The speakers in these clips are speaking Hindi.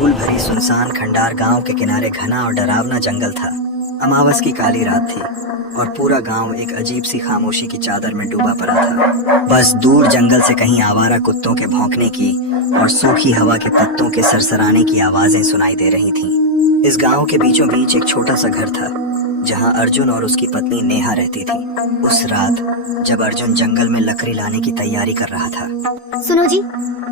धूल भरी सुनसान खंडार गांव के किनारे घना और डरावना जंगल था। अमावस की काली रात थी और पूरा गांव एक अजीब सी खामोशी की चादर में डूबा पड़ा था। बस दूर जंगल से कहीं आवारा कुत्तों के भौंकने की और सूखी हवा के पत्तों के सरसराने की आवाजें सुनाई दे रही थीं। इस गांव के बीचों बीच एक छोटा सा घर था जहां अर्जुन और उसकी पत्नी नेहा रहती थी। उस रात जब अर्जुन जंगल में लकड़ी लाने की तैयारी कर रहा था। सुनो जी,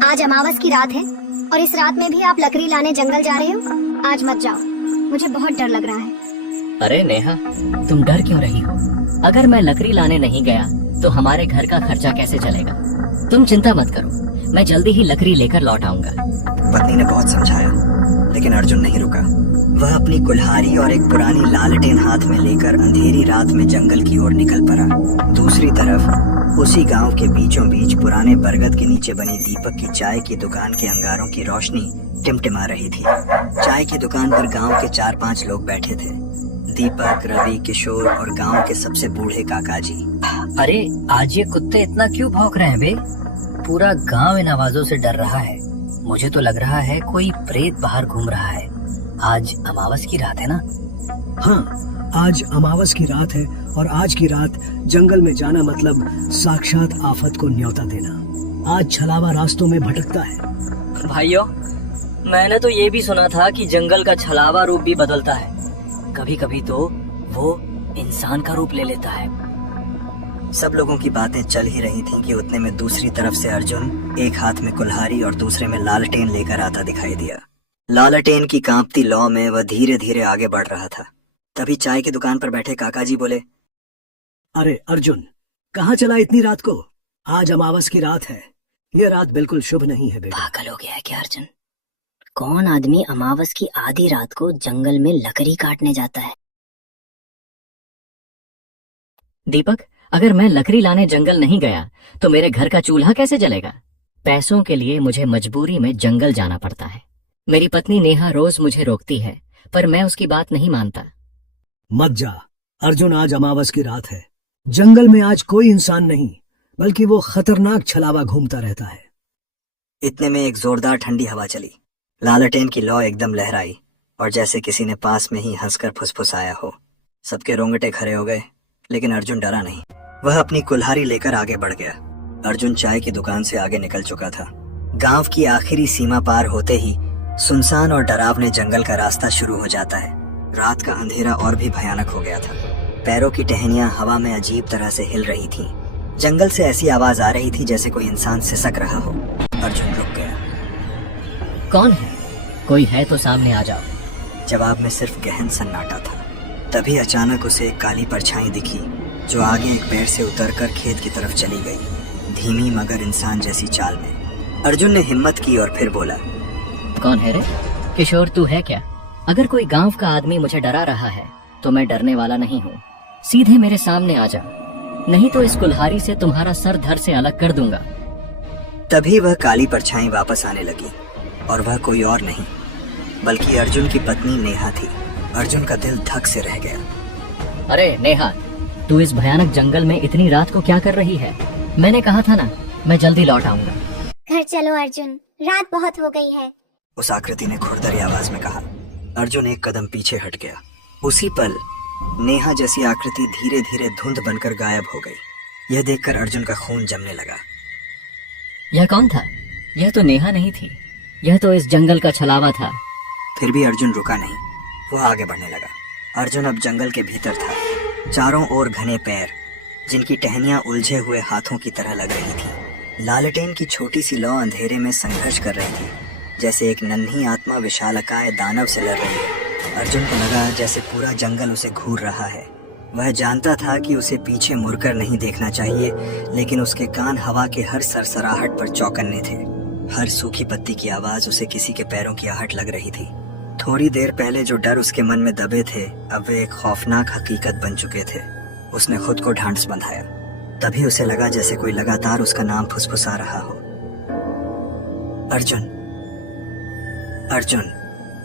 आज अमावस की रात है और इस रात में भी आप लकड़ी लाने जंगल जा रहे हो? आज मत जाओ, मुझे बहुत डर लग रहा है। अरे नेहा, तुम डर क्यों रही हो? अगर मैं लकड़ी लाने नहीं गया तो हमारे घर का खर्चा कैसे चलेगा? तुम चिंता मत करो, मैं जल्दी ही लकड़ी लेकर लौट आऊंगा। पत्नी ने बहुत समझाया लेकिन अर्जुन नहीं रुका। वह अपनी कुल्हाड़ी और एक पुरानी लालटेन हाथ में लेकर अंधेरी रात में जंगल की ओर निकल पड़ा। दूसरी तरफ उसी गांव के बीचों बीच पुराने बरगद के नीचे बनी दीपक की चाय की दुकान के अंगारों की रोशनी टिमटिमा रही थी। चाय की दुकान पर गांव के 4-5 लोग बैठे थे। दीपक, रवि, किशोर और गांव के सबसे बूढ़े काका जी। अरे आज ये कुत्ते इतना क्यों भौंक रहे हैं बे? पूरा गांव इन आवाजों से डर रहा है। मुझे तो लग रहा है कोई प्रेत बाहर घूम रहा है। आज अमावस की रात है ना? हाँ, आज अमावस की रात है और आज की रात जंगल में जाना मतलब साक्षात आफत को न्योता देना। आज छलावा रास्तों में भटकता है। भाइयों, मैंने तो ये भी सुना था कि जंगल का छलावा रूप भी बदलता है। कभी कभी तो वो इंसान का रूप ले लेता है। सब लोगों की बातें चल ही रही थीं कि उतने में दूसरी तरफ से अर्जुन एक हाथ में कुल्हाड़ी और दूसरे में लालटेन लेकर आता दिखाई दिया। लालटेन की कांपती लौ में वह धीरे धीरे आगे बढ़ रहा था। तभी चाय की दुकान पर बैठे काका जी बोले, अरे अर्जुन, कहाँ चला इतनी रात को? आज अमावस की रात है। ये रात बिल्कुल शुभ नहीं है बेटा। पागल हो गया है क्या अर्जुन? कौन आदमी अमावस की आधी रात को जंगल में लकड़ी काटने जाता है? दीपक, अगर मैं लकड़ी लाने जंगल नहीं गया तो मेरे घर का चूल्हा कैसे जलेगा? पैसों के लिए मुझे मजबूरी में जंगल जाना पड़ता है। मेरी पत्नी नेहा रोज मुझे रोकती है पर मैं उसकी बात नहीं मानता। मत जा अर्जुन, आज अमावस की रात है। जंगल में आज कोई इंसान नहीं बल्कि वो खतरनाक छलावा घूमता रहता है। इतने में एक जोरदार ठंडी हवा चली। लालटेन की लौ एकदम लहराई और जैसे किसी ने पास में ही हंसकर फुसफुसाया हो। सबके रोंगटे खड़े हो गए लेकिन अर्जुन डरा नहीं। वह अपनी कुल्हाड़ी लेकर आगे बढ़ गया। अर्जुन चाय की दुकान से आगे निकल चुका था। गांव की आखिरी सीमा पार होते ही सुनसान और डरावने जंगल का रास्ता शुरू हो जाता है। रात का अंधेरा और भी भयानक हो गया था। पैरों की टहनियां हवा में अजीब तरह से हिल रही थीं। जंगल से ऐसी आवाज आ रही थी जैसे कोई इंसान सिसक रहा हो। अर्जुन रुक गया। कौन है? कोई है तो सामने आ जाओ। जवाब में सिर्फ गहन सन्नाटा था। तभी अचानक उसे एक काली परछाई दिखी जो आगे एक पेड़ से उतरकर खेत की तरफ चली गई, धीमी मगर इंसान जैसी चाल में। अर्जुन ने हिम्मत की और फिर बोला, कौन है रे? किशोर, तू है क्या? अगर कोई गांव का आदमी मुझे डरा रहा है तो मैं डरने वाला नहीं हूँ। सीधे मेरे सामने आ जा, नहीं तो इस कुल्हाड़ी से तुम्हारा सर धड़ से अलग कर दूंगा। तभी वह काली परछाई वापस आने लगी और वह कोई और नहीं बल्कि अर्जुन की पत्नी नेहा थी। अर्जुन का दिल धक से रह गया। अरे नेहा, तू इस भयानक जंगल में इतनी रात को क्या कर रही है? मैंने कहा था ना, मैं जल्दी लौट आऊंगा। घर चलो अर्जुन, रात बहुत हो गई है। उस आकृति ने खुरदरी आवाज में कहा। अर्जुन एक कदम पीछे हट गया। उसी पल नेहा जैसी आकृति धीरे धीरे धुंध बनकर गायब हो गई। यह देखकर अर्जुन का खून जमने लगा। यह कौन था? यह तो नेहा नहीं थी, यह तो इस जंगल का छलावा था। फिर भी अर्जुन रुका नहीं, वह आगे बढ़ने लगा। अर्जुन अब जंगल के भीतर था। चारों ओर घने पैर जिनकी टहनियां उलझे हुए हाथों की तरह लग रही थी। लालटेन की छोटी सी लौ अंधेरे में संघर्ष कर रही थी, जैसे एक नन्ही आत्मा विशालकाय दानव से लड़ रही है। अर्जुन को लगा जैसे पूरा जंगल उसे घूर रहा है। वह जानता था कि उसे पीछे मुड़कर नहीं देखना चाहिए, लेकिन उसके कान हवा के हर सरसराहट पर चौकन्ने थे। हर सूखी पत्ती की आवाज उसे किसी के पैरों की आहट लग रही थी। थोड़ी देर पहले जो डर उसके मन में दबे थे अब वे एक खौफनाक हकीकत बन चुके थे। उसने खुद को ढांढस बंधाया। तभी उसे लगा जैसे कोई लगातार उसका नाम फुसफुसा रहा हो। अर्जुन, अर्जुन।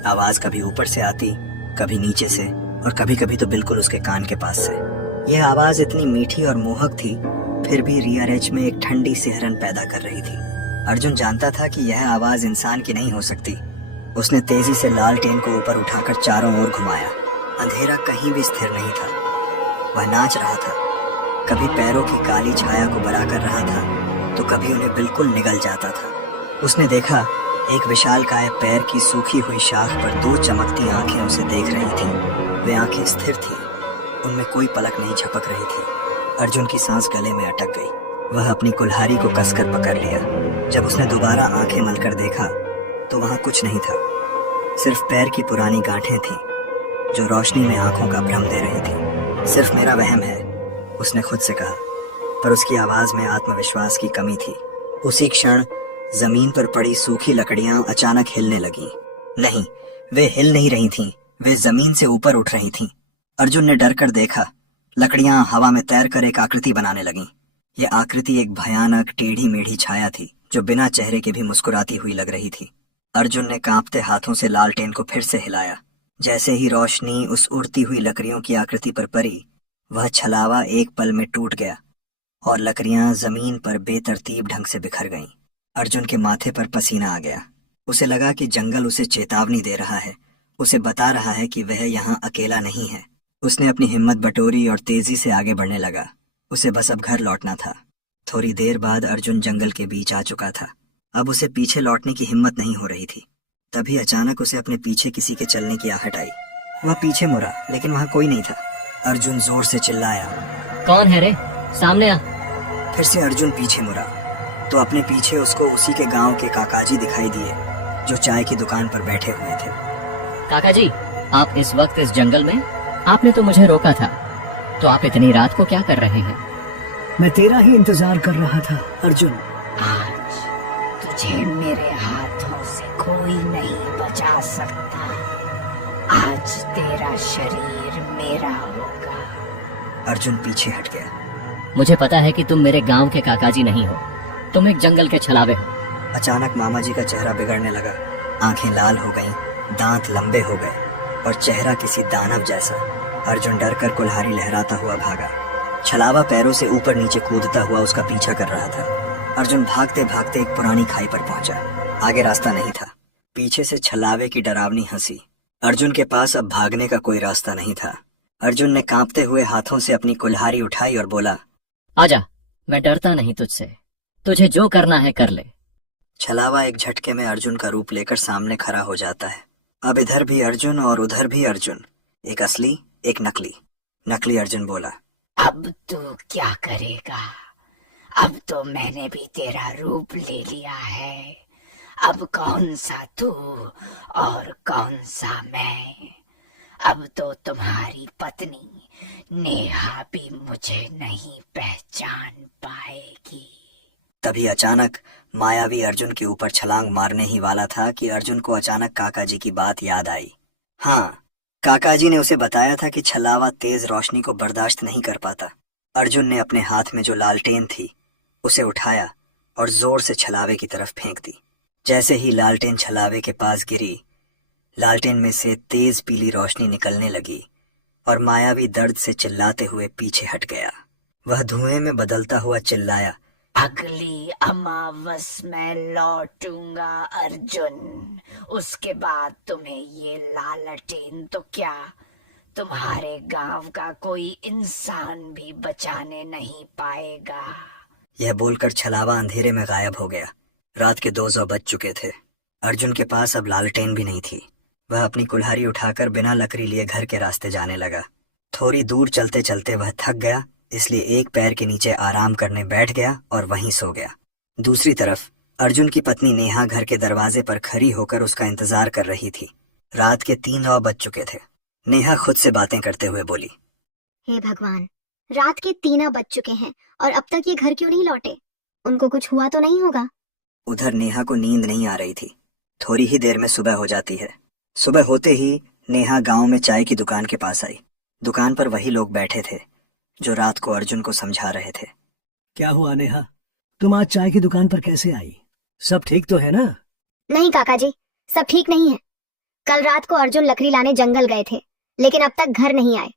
आवाज कभी ऊपर से आती, कभी नीचे से और कभी कभी तो बिल्कुल उसके कान के पास से। यह आवाज इतनी मीठी और मोहक थी, फिर भी रिया रेच में एक ठंडी सिहरन पैदा कर रही थी। अर्जुन जानता था कि यह आवाज इंसान की नहीं हो सकती, उसने तेजी से लालटेन को ऊपर उठाकर चारों ओर घुमाया। अंधेरा कहीं भी स्थिर नहीं था। वह नाच रहा था, कभी पैरों की काली छाया को बड़ा कर रहा था तो कभी उन्हें बिल्कुल निगल जाता था। उसने देखा एक विशालकाय पैर की सूखी हुई शाख पर दो चमकती आंखें उसे देख रही थीं। वे आंखें स्थिर थीं, उनमें कोई पलक नहीं झपक रही थी। अर्जुन की सांस गले में अटक गई। वह अपनी कुल्हाड़ी को कसकर पकड़ लिया। जब उसने दोबारा आंखें मलकर देखा तो वहां कुछ नहीं था, सिर्फ पैर की पुरानी गांठें थीं जो रोशनी में आंखों का भ्रम दे रही थी। सिर्फ मेरा वहम है, उसने खुद से कहा, पर उसकी आवाज में आत्मविश्वास की कमी थी। उसी क्षण जमीन पर पड़ी सूखी लकड़ियां अचानक हिलने लगीं। नहीं, वे हिल नहीं रही थीं, वे जमीन से ऊपर उठ रही थीं। अर्जुन ने डर कर देखा, लकड़ियां हवा में तैरकर एक आकृति बनाने लगीं। यह आकृति एक भयानक टेढ़ी मेढ़ी छाया थी जो बिना चेहरे के भी मुस्कुराती हुई लग रही थी। अर्जुन ने कांपते हाथों से लालटेन को फिर से हिलाया। जैसे ही रोशनी उस उड़ती हुई लकड़ियों की आकृति पर पड़ी, वह छलावा एक पल में टूट गया और लकड़ियां जमीन पर बेतरतीब ढंग से बिखर गईं। अर्जुन के माथे पर पसीना आ गया। उसे लगा कि जंगल उसे चेतावनी दे रहा है, उसे बता रहा है कि वह यहाँ अकेला नहीं है। उसने अपनी हिम्मत बटोरी और तेजी से आगे बढ़ने लगा। उसे बस अब घर लौटना था। थोड़ी देर बाद अर्जुन जंगल के बीच आ चुका था। अब उसे पीछे लौटने की हिम्मत नहीं हो रही थी। तभी अचानक उसे अपने पीछे किसी के चलने की आहट आई। वह पीछे मुड़ा, लेकिन वहां कोई नहीं था। अर्जुन जोर से चिल्लाया, कौन है रे? सामने आ। फिर से अर्जुन पीछे मुड़ा तो अपने पीछे उसको उसी के गांव के काकाजी दिखाई दिए जो चाय की दुकान पर बैठे हुए थे। काका जी, आप इस वक्त इस जंगल में? आपने तो मुझे रोका था, तो आप इतनी रात को क्या कर रहे हैं? मैं तेरा ही इंतजार कर रहा था अर्जुन। आज तुझे मेरे हाथों से कोई नहीं बचा सकता। आज तेरा शरीर मेरा होगा। अर्जुन पीछे हट गया। मुझे पता है कि तुम मेरे गांव के काकाजी नहीं हो, तुम एक जंगल के छलावे हो। अचानक मामा जी का चेहरा बिगड़ने लगा। आंखें लाल हो गईं, दांत लंबे हो गए और चेहरा किसी दानव जैसा। अर्जुन डर कर कुल्हाड़ी लहराता हुआ भागा। छलावा पैरों से ऊपर नीचे कूदता हुआ उसका पीछा कर रहा था। अर्जुन भागते भागते एक पुरानी खाई पर पहुंचा। आगे रास्ता नहीं था। पीछे से छलावे की डरावनी हंसी। अर्जुन के पास अब भागने का कोई रास्ता नहीं था। अर्जुन ने कांपते हुए हाथों से अपनी कुल्हाड़ी उठाई और बोला, आजा, मैं डरता नहीं तुझसे, तुझे जो करना है कर ले। छलावा एक झटके में अर्जुन का रूप लेकर सामने खड़ा हो जाता है। अब इधर भी अर्जुन और उधर भी अर्जुन, एक असली एक नकली। नकली अर्जुन बोला, अब तू क्या करेगा? अब तो मैंने भी तेरा रूप ले लिया है। अब कौन सा तू और कौन सा मैं? अब तो तुम्हारी पत्नी नेहा भी मुझे नहीं पहचान पाएगी। तभी अचानक मायावी अर्जुन के ऊपर छलांग मारने ही वाला था कि अर्जुन को अचानक काकाजी की बात याद आई। हाँ, काकाजी ने उसे बताया था कि छलावा तेज रोशनी को बर्दाश्त नहीं कर पाता। अर्जुन ने अपने हाथ में जो लालटेन थी उसे उठाया और जोर से छलावे की तरफ फेंक दी। जैसे ही लालटेन छलावे के पास गिरी, लालटेन में से तेज पीली रोशनी निकलने लगी और मायावी दर्द से चिल्लाते हुए पीछे हट गया। वह धुएं में बदलता हुआ चिल्लाया, अगली अमावस में लौटूंगा अर्जुन। उसके बाद तुम्हें ये लालटेन तो क्या, तुम्हारे गांव का कोई इंसान भी बचाने नहीं पाएगा। यह बोलकर छलावा अंधेरे में गायब हो गया। रात के 2 बज चुके थे। अर्जुन के पास अब लालटेन भी नहीं थी। वह अपनी कुल्हाड़ी उठाकर बिना लकड़ी लिए घर के रास्ते जाने लगा। थोड़ी दूर चलते चलते वह थक गया, इसलिए एक पैर के नीचे आराम करने बैठ गया और वहीं सो गया। दूसरी तरफ अर्जुन की पत्नी नेहा घर के दरवाजे पर खड़ी होकर उसका इंतजार कर रही थी। रात के 3 बज चुके थे। नेहा खुद से बातें करते हुए बोली, हे भगवान, रात के 3 बज चुके हैं और अब तक ये घर क्यों नहीं लौटे? उनको कुछ हुआ तो नहीं होगा? उधर नेहा को नींद नहीं आ रही थी। थोड़ी ही देर में सुबह हो जाती है। सुबह होते ही नेहा गांव में चाय की दुकान के पास आई। दुकान पर वही लोग बैठे थे जो रात को अर्जुन को समझा रहे थे। क्या हुआ नेहा, तुम आज चाय की दुकान पर कैसे आई? सब ठीक तो है ना? नहीं काका जी, सब ठीक नहीं है। कल रात को अर्जुन लकड़ी लाने जंगल गए थे, लेकिन अब तक घर नहीं आए।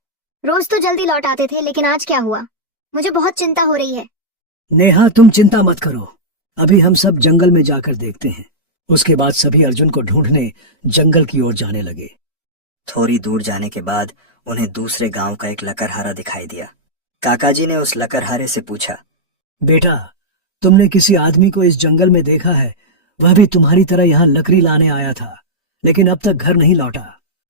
रोज तो जल्दी लौट आते थे, लेकिन आज क्या हुआ? मुझे बहुत चिंता हो रही है। नेहा तुम चिंता मत करो, अभी हम सब जंगल में जाकर देखते हैं। उसके बाद सभी अर्जुन को ढूंढने जंगल की ओर जाने लगे। थोड़ी दूर जाने के बाद उन्हें दूसरे गांव का एक लकड़हारा दिखाई दिया। काकाजी ने उस लकड़हारे से पूछा, बेटा, तुमने किसी आदमी को इस जंगल में देखा है? वह भी तुम्हारी तरह यहाँ लकड़ी लाने आया था, लेकिन अब तक घर नहीं लौटा।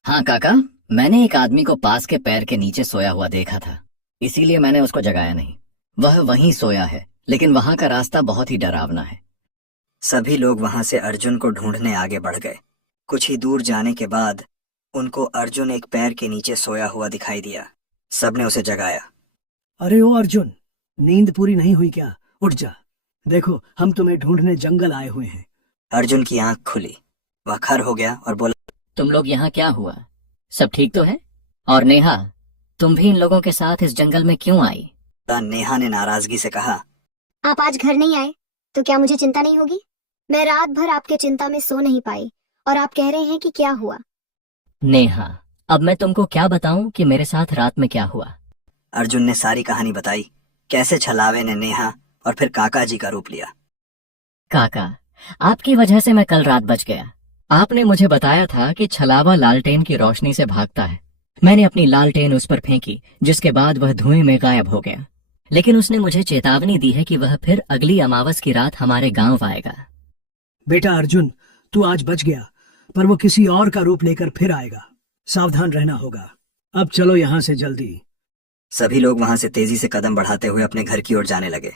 हाँ काका, मैंने एक आदमी को पास के पैर के नीचे सोया हुआ देखा था, इसीलिए मैंने उसको जगाया नहीं। वह वहीं सोया है, लेकिन वहां का रास्ता बहुत ही डरावना है। सभी लोग वहां से अर्जुन को ढूंढने आगे बढ़ गए। कुछ ही दूर जाने के बाद उनको अर्जुन एक पैर के नीचे सोया हुआ दिखाई दिया। सबने उसे जगाया। अरे ओ अर्जुन, नींद पूरी नहीं हुई क्या? उठ जा, देखो हम तुम्हें ढूंढने जंगल आए हुए हैं। अर्जुन की आंख खुली। वह खर हो गया और बोला, तुम लोग यहाँ क्या हुआ? सब ठीक तो है? और नेहा, तुम भी इन लोगों के साथ इस जंगल में क्यों आई? नेहा ने नाराजगी से कहा, आप आज घर नहीं आए तो क्या मुझे चिंता नहीं होगी? मैं रात भर आपके चिंता में सो नहीं पाई और आप कह रहे हैं कि क्या हुआ? नेहा, अब मैं तुमको क्या बताऊं कि मेरे साथ रात में क्या हुआ? अर्जुन ने सारी कहानी बताई, कैसे छलावे ने नेहा और फिर काका जी का रूप लिया। काका, आपकी वजह से मैं कल रात बच गया। आपने मुझे बताया था कि छलावा लालटेन की रोशनी से भागता है। मैंने अपनी लालटेन उस पर फेंकी, जिसके बाद वह धुएं में गायब हो गया। लेकिन उसने मुझे चेतावनी दी है कि वह फिर अगली अमावस की रात हमारे गांव आएगा। बेटा अर्जुन, तू आज बच गया, पर वो किसी और का रूप लेकर फिर आएगा। सावधान रहना होगा। अब चलो यहाँ से जल्दी। सभी लोग वहां से तेजी से कदम बढ़ाते हुए अपने घर की ओर जाने लगे।